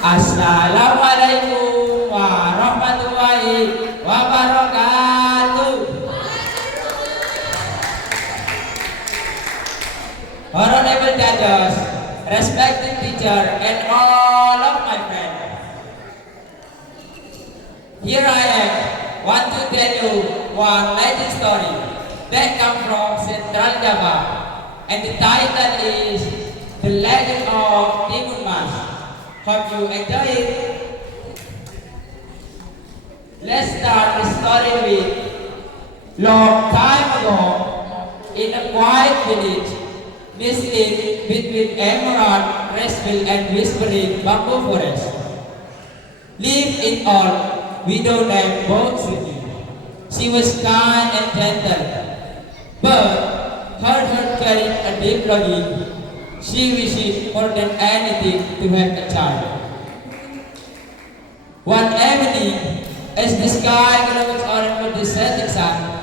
Assalamualaikum warahmatullahi wabarakatuh. Honorable judges, respected teacher, and all of my friends. Here I am, want to tell you one legend story that comes from Central Java, and the title is The Legend of Timun Mas. Hope you enjoy it. Let's start the story with long time ago in a quiet village nestled between emerald, restful and whispering bamboo forest. Lived in old widow named Bo Siti. She was kind and gentle, but her heart carried a deep longing. She wished more than anything to have a child. One evening, as the sky glows orange with the setting sun,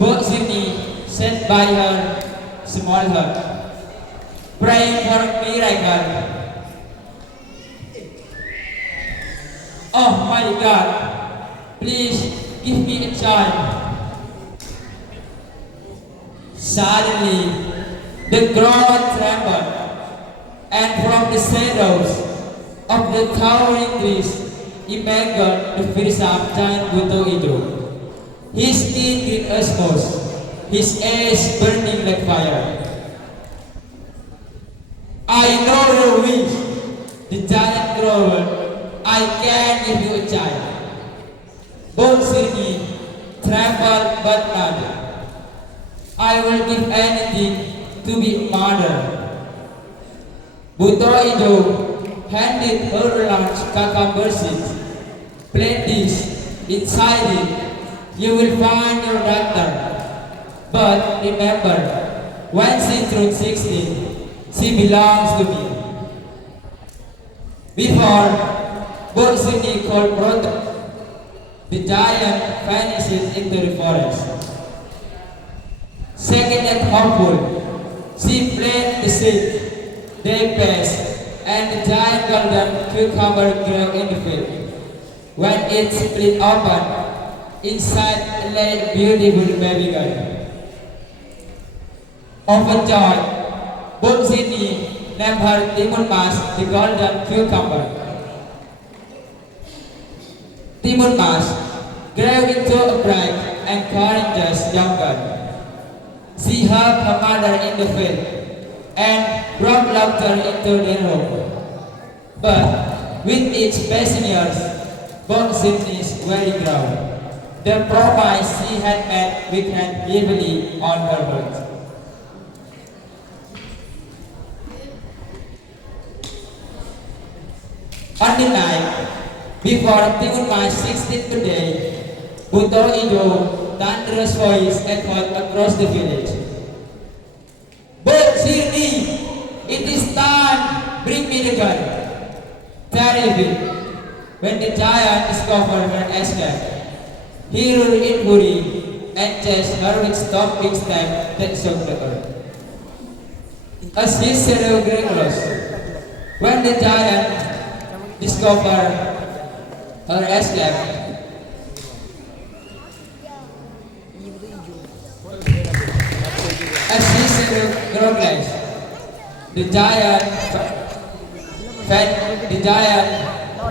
Bo Siti sat by her small hut, praying for a miracle. Oh my God, please give me a child. Suddenly, the ground trembled, and from the shadows of the towering trees emerged the fearsome giant Buto Ido. His teeth green as moss, his eyes burning like fire. I know your wish, the giant growled. I can give you a child. Both Sirgi trembled but nodded. I will give anything to be a mother. Buto Ido handed her large cucumber seeds. Plant this inside it. You will find your daughter. But remember, when she turns 16, she belongs to me. Before Borsini called Proto, the giant vanishes into the forest. Second and hopeful, she planted the seed. They passed, and the giant golden cucumber grew in the field. When it split open, inside lay a beautiful baby girl. Overjoyed, Borsini named her Timun Mas, the golden cucumber. Timun Mas grew into a bright and courageous young girl. She helped her mother in the field and brought laughter into their home. But with each passing years, Borsini's weary ground. The promise she had made weakened heavily on her heart. On the night before Timun Mas 16th birthday, Buto Ido thunderous voice echoed across the village. Bo Sirni, it is time, bring me the gun. Terrible, when the giant discovered her escape, he roared in fury and chased her with stomping step that shook the earth. As his shadow grew close, when the giant discovered her escape, as he said progress, the giant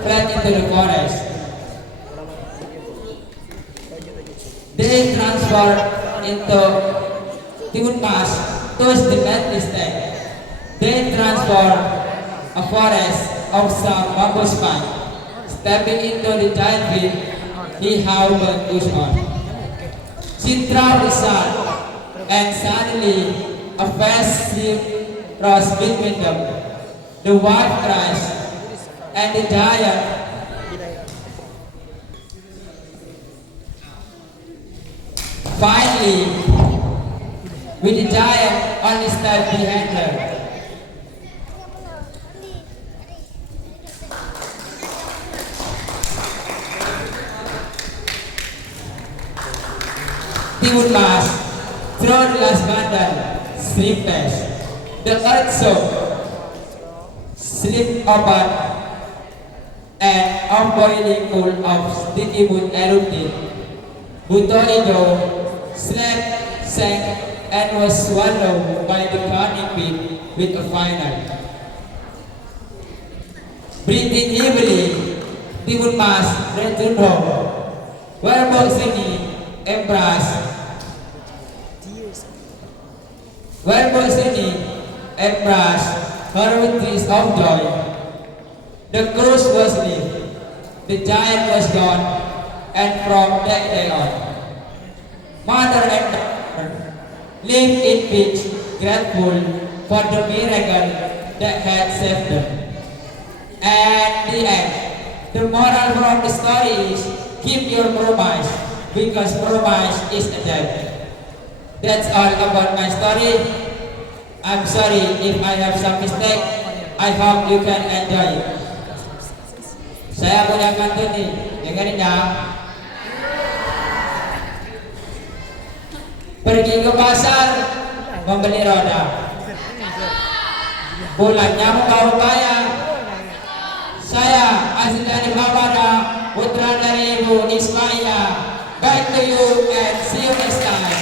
fled into the forest. They transferred into Timun Mas towards the deadly state. They transformed a forest of some bamboo spine. Stepping into the giant pit, he howled and pushed on. She threw the sun, and suddenly a fast ship rose between them. The wife crashed, and the giant finally, with the giant only stepped behind her. Timun Mas thrown last bundle, sleep past. The earth shook, sleep open, and of boiling full of titibut erupted. Buto Ido slept, sank, and was swallowed by the cunning pit with a final. Breathing heavily, Timun Mas returned home, where Boxini embraced her with tears of joy. The curse was lifted, the giant was gone, and from that day on, mother and daughter lived in peace, grateful for the miracle that had saved them. And the end, the moral from the story is keep your promise, because promise is a debt. That's all about my story. I'm sorry if I have some mistake. I hope you can enjoy it. Saya punya kantun nih, dengerin ya. Pergi ke pasar, membeli roda. Bulannya membawa kaya. Saya asli dari Babada, putra dari Ibu Ismaila. Back to you and see you next time.